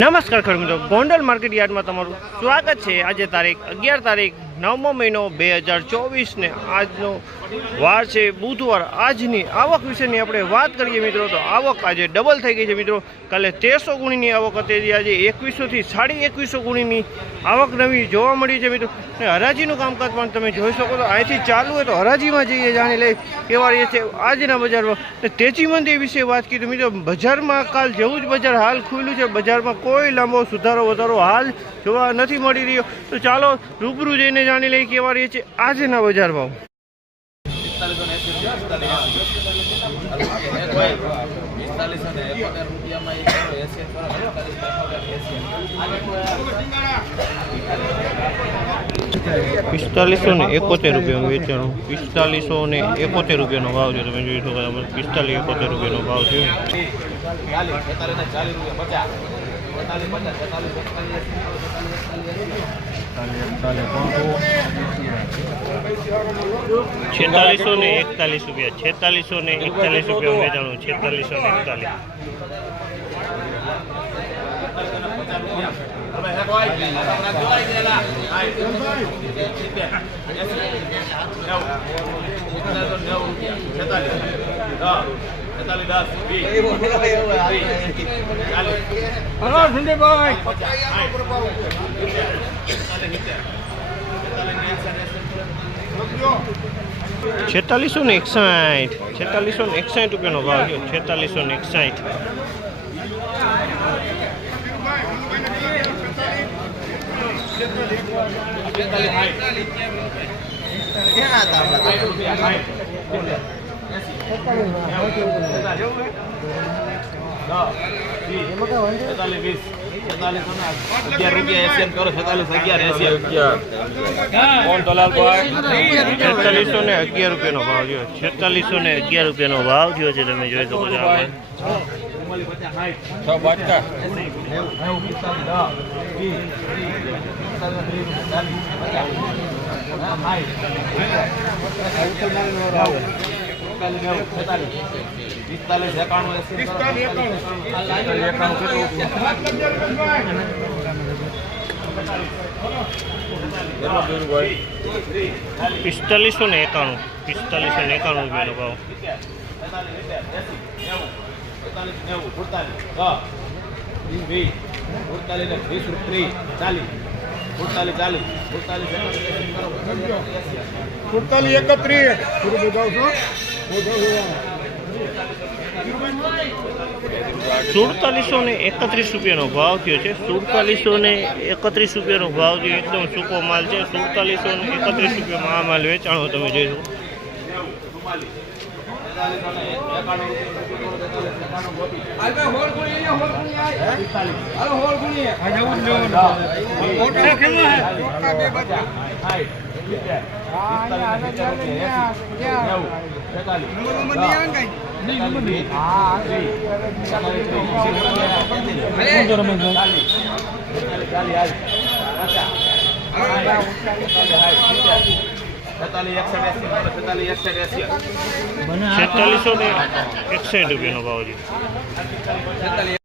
નમસ્કાર ખેડૂત મિત્રો ગોંડલ માર્કેટ યાર્ડમાં તમારું સ્વાગત છે. આજે તારીખ અગિયાર તારીખ નવમો મહિનો બે હજાર ચોવીસને આજનો વાર છે. બુધવાર આજની આવક વિશેની આપણે વાત કરીએ મિત્રો, તો આવક આજે ડબલ થઈ ગઈ છે મિત્રો. કાલે તેરસો ગુણીની આવક હતી, આજે એકવીસોથી સાડી એકવીસો ગુણીની આવક નવી જોવા મળી છે મિત્રો. અને હરાજીનું કામકાજ પણ તમે જોઈ શકો તો અહીંથી ચાલુ હોય તો હરાજીમાં જઈએ, જાણી લઈ એવા એ છે આજના બજારમાં. તેજી મંદી વિશે વાત કીધું મિત્રો, બજારમાં કાલ જેવું જ બજાર હાલ ખુલ્લું છે. બજારમાં કોઈ લાંબો સુધારો વધારો હાલ જોવા નથી મળી રહ્યો. તો ચાલો રૂબરૂ જઈને જાણી લઈએ કેવા રહે છે આજના બજાર ભાવ પિસ્તાલીસો ને એકોતેર રૂપિયાનું વેચાણ પિસ્તાલીસો ને એકોતેર રૂપિયાનો ભાવ છે તમે જોઈ શકો છો પિસ્તાલીસ એકોતેર રૂપિયાનો ભાવ છે ચાલીસ રૂપિયા પચાસ છેતાલીસ ને એકતાલીસ રૂપિયા છેતાલીસો ને એકતાલીસ રૂપિયા વેચાણું છેતાલીસો ને એકતાલીસ છેતાલીસો ને એકસાઠ. છેતાલીસો ને એકસાઠ રૂપિયાનો ભાવ છે છેતાલીસો ને એકસાઠ. અગિયાર રૂપિયા એસી કરો છેતાલીસ અગિયાર એસી કોણ દલાલભાઈ છેતાલીસો ને અગિયાર રૂપિયાનો ભાવ થયો છેતાલીસો ને અગિયાર રૂપિયાનો ભાવ થયો છે તમે જોઈ શકો છો આપણે છ બાટકા પિસ્તાલીસ એકાણું એસી એકાણું. પિસ્તાલીસો ને એકાણું. પિસ્તાલીસો ને એકાણું રૂપિયાનો ભાવ. સુડતાલીસ એકત્રીસ. સુડતાલીસો ને એકત્રીસ રૂપિયાનો ભાવ થયો છે. સુડતાલીસો ને એકત્રીસ રૂપિયાનો ભાવ થયો. એકદમ સૂકો માલ છે. સુડતાલીસો ને એકત્રીસ રૂપિયામાં આ માલ વેચાણો તમે જોઈ શકો છેતાલીસો ને એકસાઠ રૂપિયાનો ભાવ છે.